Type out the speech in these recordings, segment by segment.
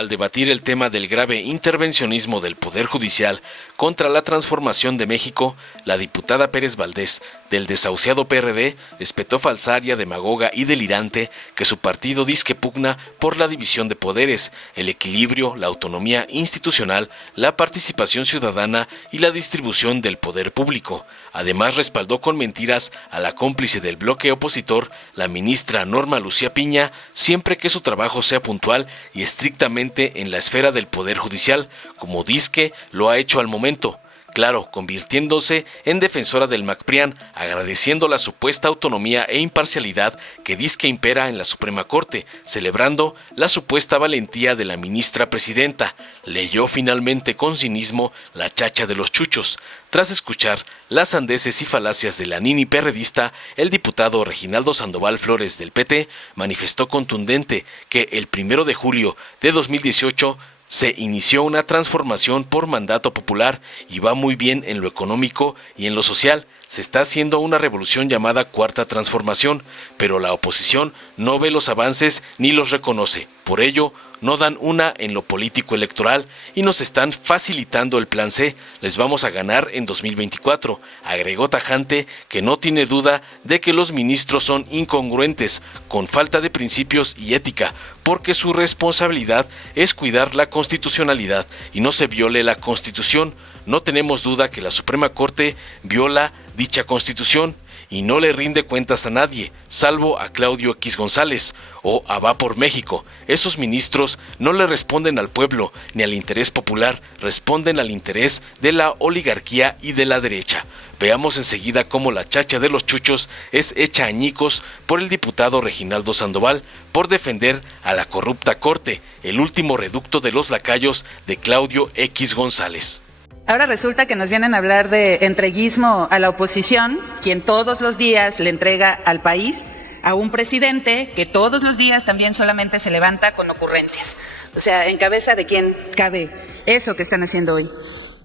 Al debatir el tema del grave intervencionismo del Poder Judicial contra la transformación de México, la diputada Pérez Valdés, del desahuciado PRD, espetó falsaria, demagoga y delirante que su partido disque pugna por la división de poderes, el equilibrio, la autonomía institucional, la participación ciudadana y la distribución del poder público. Además, respaldó con mentiras a la cómplice del bloque opositor, la ministra Norma Lucía Piña, siempre que su trabajo sea puntual y estrictamente en la esfera del Poder Judicial, como disque lo ha hecho al momento. Claro, convirtiéndose en defensora del MACPRIAN, agradeciendo la supuesta autonomía e imparcialidad que disque impera en la Suprema Corte, celebrando la supuesta valentía de la ministra presidenta. Leyó finalmente con cinismo la chacha de los chuchos. Tras escuchar las sandeces y falacias de la nini perredista, el diputado Reginaldo Sandoval Flores del PT manifestó contundente que el 1 de julio de 2018 se inició una transformación por mandato popular y va muy bien en lo económico y en lo social. Se está haciendo una revolución llamada Cuarta Transformación, pero la oposición no ve los avances ni los reconoce. Por ello, no dan una en lo político electoral y nos están facilitando el plan C. Les vamos a ganar en 2024. Agregó tajante que no tiene duda de que los ministros son incongruentes, con falta de principios y ética, porque su responsabilidad es cuidar la constitucionalidad y no se viole la Constitución. No tenemos duda que la Suprema Corte viola dicha Constitución y no le rinde cuentas a nadie, salvo a Claudio X González o a Va por México. Esos ministros no le responden al pueblo ni al interés popular, responden al interés de la oligarquía y de la derecha. Veamos enseguida cómo la chacha de los chuchos es hecha añicos por el diputado Reginaldo Sandoval por defender a la corrupta Corte, el último reducto de los lacayos de Claudio X González. Ahora resulta que nos vienen a hablar de entreguismo a la oposición, quien todos los días le entrega al país a un presidente que todos los días también solamente se levanta con ocurrencias. O sea, ¿en cabeza de quién cabe eso que están haciendo hoy?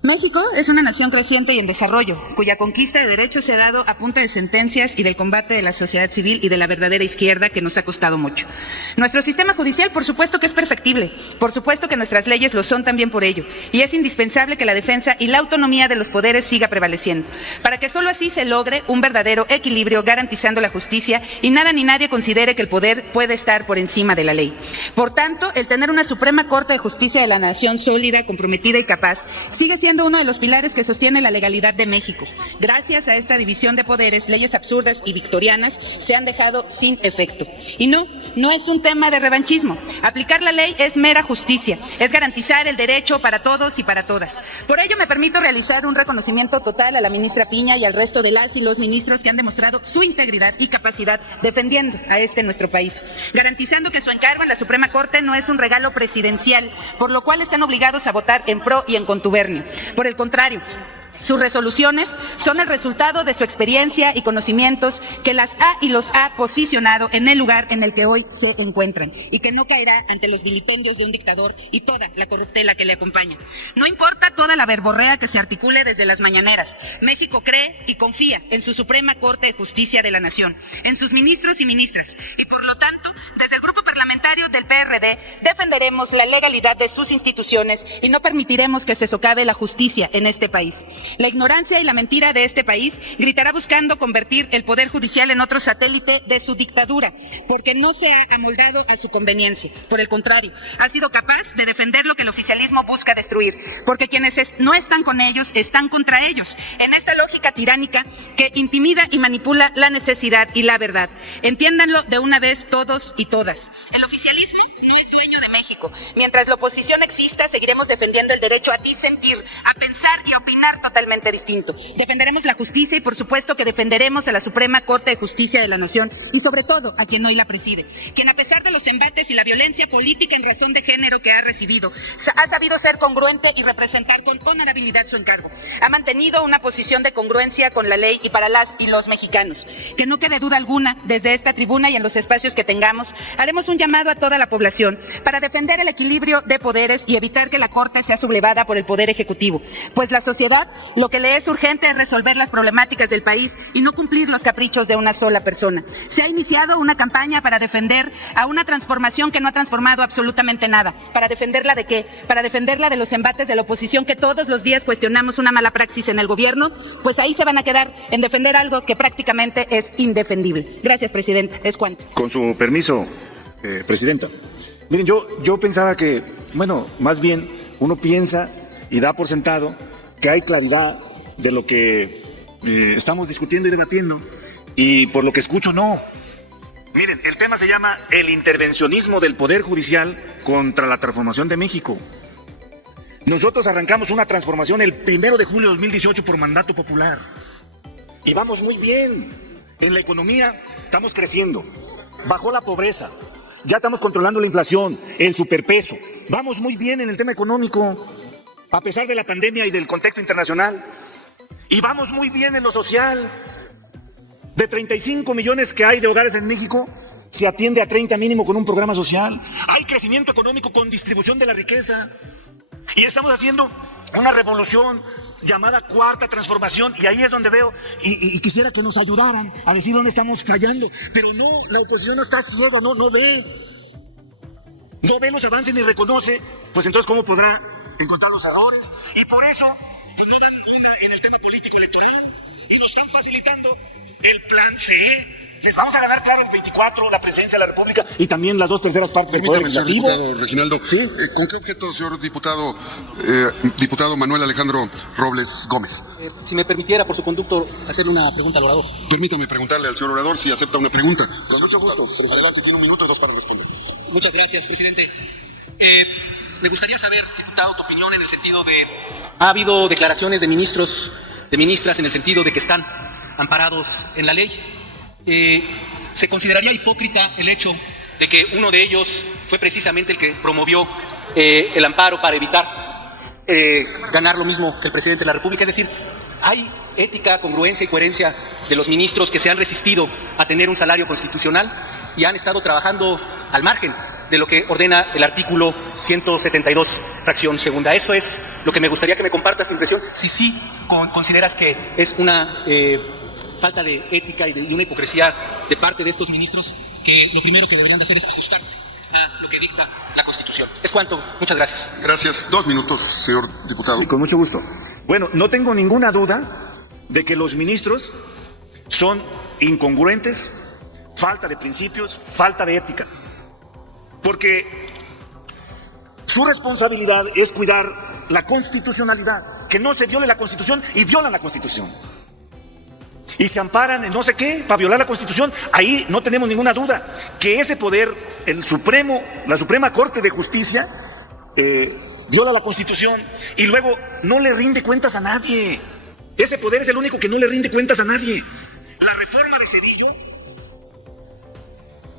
México es una nación creciente y en desarrollo, cuya conquista de derechos se ha dado a punta de sentencias y del combate de la sociedad civil y de la verdadera izquierda, que nos ha costado mucho. Nuestro sistema judicial, por supuesto que es perfectible, por supuesto que nuestras leyes lo son también por ello, y es indispensable que la defensa y la autonomía de los poderes siga prevaleciendo, para que solo así se logre un verdadero equilibrio garantizando la justicia y nada ni nadie considere que el poder puede estar por encima de la ley. Por tanto, el tener una Suprema Corte de Justicia de la Nación sólida, comprometida y capaz, sigue siendo uno de los pilares que sostiene la legalidad de México. Gracias a esta división de poderes, leyes absurdas y victorianas se han dejado sin efecto. Y no es un tema de revanchismo. Aplicar la ley es mera justicia, es garantizar el derecho para todos y para todas. Por ello me permito realizar un reconocimiento total a la ministra Piña y al resto de las y los ministros que han demostrado su integridad y capacidad defendiendo a nuestro país, garantizando que su encargo en la Suprema Corte no es un regalo presidencial, por lo cual están obligados a votar en pro y en contubernio. Por el contrario, sus resoluciones son el resultado de su experiencia y conocimientos que las ha y los ha posicionado en el lugar en el que hoy se encuentran y que no caerá ante los vilipendios de un dictador y toda la corruptela que le acompaña. No importa toda la verborrea que se articule desde las mañaneras, México cree y confía en su Suprema Corte de Justicia de la Nación, en sus ministros y ministras, y por lo tanto, desde el grupo parlamentario del PRD defenderemos la legalidad de sus instituciones y no permitiremos que se socave la justicia en este país. La ignorancia y la mentira de este país gritará buscando convertir el Poder Judicial en otro satélite de su dictadura, porque no se ha amoldado a su conveniencia. Por el contrario, ha sido capaz de defender lo que el oficialismo busca destruir, porque quienes no están con ellos están contra ellos, en esta lógica tiránica que intimida y manipula la necesidad y la verdad. Entiéndanlo de una vez todos y todas. El oficialismo no es dueño de México. Mientras la oposición exista, seguiremos defendiendo el derecho a disentir, a pensar y a opinar totalmente distinto. Defenderemos la justicia y por supuesto que defenderemos a la Suprema Corte de Justicia de la Nación y sobre todo a quien hoy la preside, quien a pesar de los embates y la violencia política en razón de género que ha recibido, ha sabido ser congruente y representar con honorabilidad su encargo. Ha mantenido una posición de congruencia con la ley y para las y los mexicanos. Que no quede duda alguna, desde esta tribuna y en los espacios que tengamos, haremos un llamado a toda la población para defender el equilibrio de poderes y evitar que la Corte sea sublevada dada por el Poder Ejecutivo. Pues la sociedad lo que le es urgente es resolver las problemáticas del país y no cumplir los caprichos de una sola persona. Se ha iniciado una campaña para defender a una transformación que no ha transformado absolutamente nada. ¿Para defenderla de qué? Para defenderla de los embates de la oposición que todos los días cuestionamos una mala praxis en el gobierno. Pues ahí se van a quedar en defender algo que prácticamente es indefendible. Gracias, presidenta. Es cuanto. Con su permiso, presidenta. Miren, yo pensaba que, bueno, más bien uno piensa y da por sentado que hay claridad de lo que estamos discutiendo y debatiendo, y por lo que escucho, no. Miren, el tema se llama el intervencionismo del Poder Judicial contra la transformación de México. Nosotros arrancamos una transformación el 1 de julio de 2018 por mandato popular. Y vamos muy bien. En la economía estamos creciendo. Bajó la pobreza. Ya estamos controlando la inflación, el superpeso. Vamos muy bien en el tema económico, a pesar de la pandemia y del contexto internacional. Y vamos muy bien en lo social. De 35 millones que hay de hogares en México, se atiende a 30 mínimo con un programa social. Hay crecimiento económico con distribución de la riqueza. Y estamos haciendo una revolución llamada cuarta transformación, y ahí es donde veo y quisiera que nos ayudaran a decir dónde estamos fallando, pero no, la oposición no está ciega, no ve los avances ni reconoce. Pues entonces ¿cómo podrá encontrar los errores? Y por eso pues no dan una en el tema político electoral y nos están facilitando el plan C. Les vamos a ganar, claro, el 24, la presidencia de la República y también las 2/3 partes del Poder Legislativo. Diputado Reginaldo, ¿sí? ¿Con qué objeto, señor diputado, diputado Manuel Alejandro Robles Gómez? Si me permitiera, por su conducto, hacerle una pregunta al orador. Permítame preguntarle al señor orador si acepta una pregunta. Con mucho gusto. Adelante, tiene 1 minuto o 2 para responder. Muchas gracias, presidente. Me gustaría saber, diputado, tu opinión en el sentido de... ¿Ha habido declaraciones de ministros, de ministras, en el sentido de que están amparados en la ley? ¿Se consideraría hipócrita el hecho de que uno de ellos fue precisamente el que promovió el amparo para evitar ganar lo mismo que el presidente de la República? Es decir, ¿hay ética, congruencia y coherencia de los ministros que se han resistido a tener un salario constitucional y han estado trabajando al margen de lo que ordena el artículo 172, fracción segunda? Eso es lo que me gustaría que me compartas tu impresión. Si sí consideras que es una... falta de ética y de una hipocresía de parte de estos ministros, que lo primero que deberían de hacer es ajustarse a lo que dicta la Constitución. Es cuanto. Muchas gracias. Gracias. 2 minutos, señor diputado. Sí, con mucho gusto. Bueno, no tengo ninguna duda de que los ministros son incongruentes, falta de principios, falta de ética. Porque su responsabilidad es cuidar la constitucionalidad, que no se viole la Constitución, y violan la Constitución. Y se amparan en no sé qué para violar la Constitución. Ahí no tenemos ninguna duda que ese poder, la Suprema Corte de Justicia, viola la Constitución y luego no le rinde cuentas a nadie. Ese poder es el único que no le rinde cuentas a nadie. La reforma de Zedillo,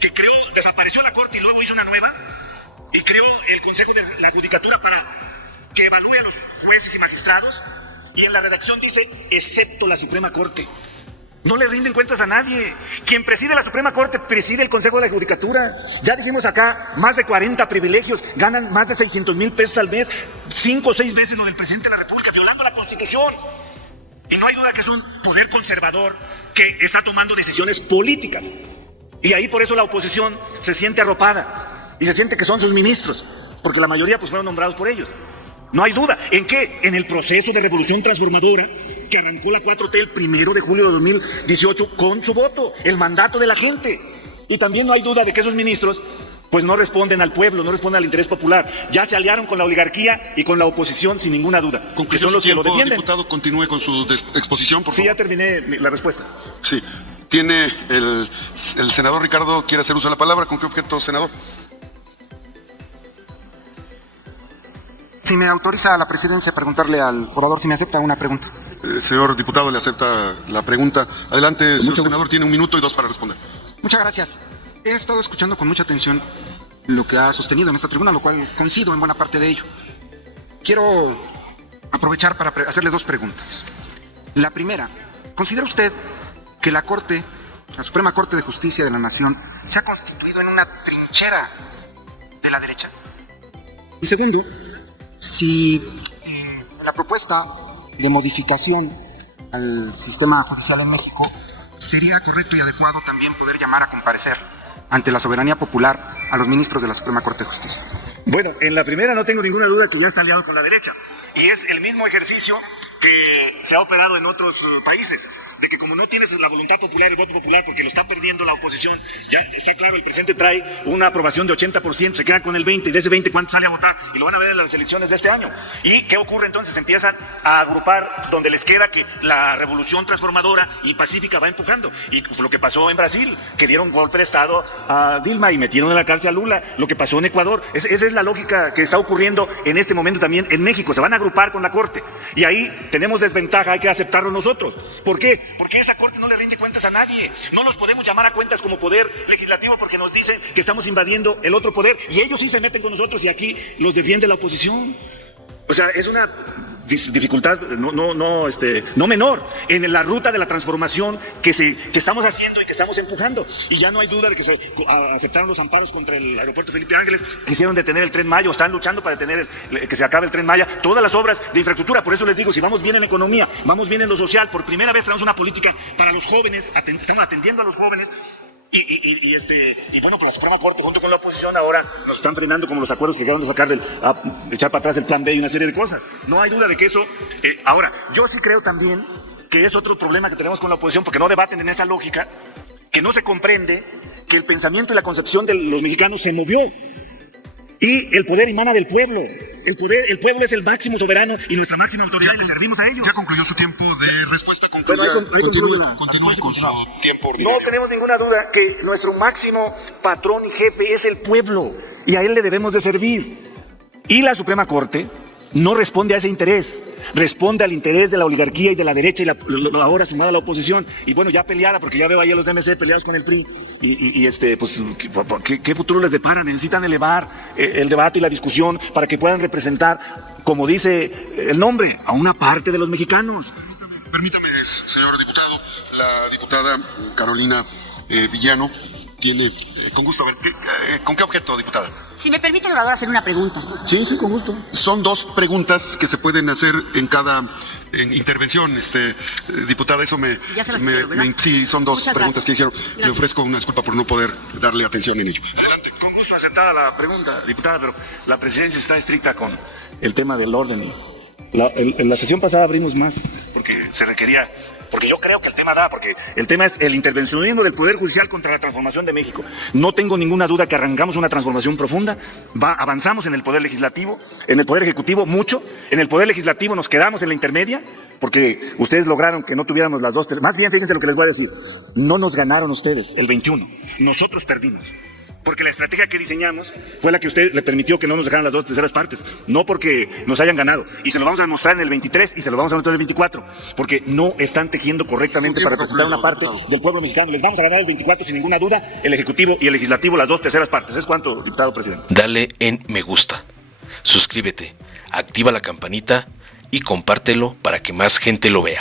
que desapareció la Corte y luego hizo una nueva, y creó el Consejo de la Judicatura para que evalúe a los jueces y magistrados, y en la redacción dice, excepto la Suprema Corte. No le rinden cuentas a nadie. Quien preside la Suprema Corte preside el Consejo de la Judicatura. Ya dijimos acá, más de 40 privilegios, ganan más de 600,000 pesos al mes, 5 o 6 veces lo del presidente de la República, violando la Constitución. Y no hay duda que es un poder conservador que está tomando decisiones políticas. Y ahí por eso la oposición se siente arropada y se siente que son sus ministros, porque la mayoría pues fueron nombrados por ellos. No hay duda. ¿En qué? En el proceso de revolución transformadora que arrancó la 4T el 1 de julio de 2018 con su voto, el mandato de la gente. Y también no hay duda de que esos ministros pues no responden al pueblo, no responden al interés popular. Ya se aliaron con la oligarquía y con la oposición sin ninguna duda, que son los que lo defienden. Diputado, continúe con su exposición, por favor. Sí, ya terminé la respuesta. Sí. Tiene el senador Ricardo, quiere hacer uso de la palabra. ¿Con qué objeto, senador? Si me autoriza la presidencia preguntarle al orador si me acepta una pregunta. Señor diputado, le acepta la pregunta. Adelante, señor senador, tiene 1 minuto y 2 para responder. Muchas gracias. He estado escuchando con mucha atención lo que ha sostenido en esta tribuna, lo cual coincido en buena parte de ello. Quiero aprovechar para hacerle 2 preguntas. La primera, ¿considera usted que la Suprema Corte de Justicia de la Nación se ha constituido en una trinchera de la derecha? Y segundo, si la propuesta de modificación al sistema judicial en México, sería correcto y adecuado también poder llamar a comparecer ante la soberanía popular a los ministros de la Suprema Corte de Justicia. Bueno, en la primera no tengo ninguna duda que ya está aliado con la derecha. Y es el mismo ejercicio que se ha operado en otros países, de que como no tienes la voluntad popular, el voto popular, porque lo está perdiendo la oposición, ya está claro, el presidente trae una aprobación de 80%, se queda con el 20%, y de ese 20% ¿cuánto sale a votar? Y lo van a ver en las elecciones de este año. ¿Y qué ocurre entonces? Empiezan a agrupar donde les queda que la revolución transformadora y pacífica va empujando. Y lo que pasó en Brasil, que dieron golpe de Estado a Dilma y metieron en la cárcel a Lula, lo que pasó en Ecuador, esa es la lógica que está ocurriendo en este momento también en México. Se van a agrupar con la Corte. Y ahí tenemos desventaja, hay que aceptarlo nosotros. ¿Por qué? Porque esa Corte no le rinde cuentas a nadie. No nos podemos llamar a cuentas como poder legislativo porque nos dicen que estamos invadiendo el otro poder y ellos sí se meten con nosotros y aquí los defiende la oposición. O sea, es una dificultad no menor en la ruta de la transformación que estamos haciendo y que estamos empujando. Y ya no hay duda de que se aceptaron los amparos contra el aeropuerto Felipe Ángeles, quisieron detener el Tren Maya, o están luchando para detener que se acabe el Tren Maya, todas las obras de infraestructura. Por eso les digo, si vamos bien en la economía, vamos bien en lo social, por primera vez tenemos una política para los jóvenes, estamos atendiendo a los jóvenes. Y bueno, pues la Suprema Corte junto con la oposición ahora nos están frenando como los acuerdos que acaban de sacar echar para atrás el plan B y una serie de cosas. No hay duda de que eso... ahora, yo sí creo también que es otro problema que tenemos con la oposición porque no debaten en esa lógica, que no se comprende que el pensamiento y la concepción de los mexicanos se movió. Y el poder emana del pueblo. El pueblo es el máximo soberano y nuestra máxima autoridad y le servimos a ellos. Ya concluyó su tiempo de respuesta. Bueno, Continúe con su tiempo ordinario. No tenemos ninguna duda que nuestro máximo patrón y jefe es el pueblo y a él le debemos de servir. Y la Suprema Corte no responde a ese interés, responde al interés de la oligarquía y de la derecha y ahora sumada a la oposición. Y bueno, ya peleada, porque ya veo ahí a los DMC peleados con el PRI. Pues, ¿qué futuro les depara? Necesitan elevar el debate y la discusión para que puedan representar, como dice el nombre, a una parte de los mexicanos. Permítame, señor diputado, la diputada Carolina Villano tiene, con gusto, a ver, ¿con qué objeto, diputada? Si me permite, orador, hacer una pregunta. Sí, con gusto. Son dos preguntas que se pueden hacer en cada intervención, diputada, eso Ya se las hicieron, ¿verdad? sí, son dos Muchas preguntas que hicieron. Gracias. Le ofrezco una disculpa por no poder darle atención en ello. Adelante. Con gusto aceptada la pregunta, diputada, pero la presidencia está estricta con el tema del orden. En la sesión pasada abrimos más, porque se requería, porque yo creo que el tema porque el tema es el intervencionismo del Poder Judicial contra la transformación de México. No tengo ninguna duda que arrancamos una transformación profunda, avanzamos en el Poder Legislativo, en el Poder Ejecutivo mucho, en el Poder Legislativo nos quedamos en la intermedia, porque ustedes lograron que no tuviéramos las dos, más bien fíjense lo que les voy a decir, no nos ganaron ustedes el 21, nosotros perdimos. Porque la estrategia que diseñamos fue la que usted le permitió que no nos dejaran las 2/3 partes, no porque nos hayan ganado. Y se lo vamos a demostrar en el 23 y se lo vamos a demostrar en el 24, porque no están tejiendo correctamente para representar una parte del pueblo mexicano. Les vamos a ganar el 24 sin ninguna duda, el Ejecutivo y el Legislativo las 2/3 partes. ¿Es cuánto, diputado presidente? Dale en me gusta, suscríbete, activa la campanita y compártelo para que más gente lo vea.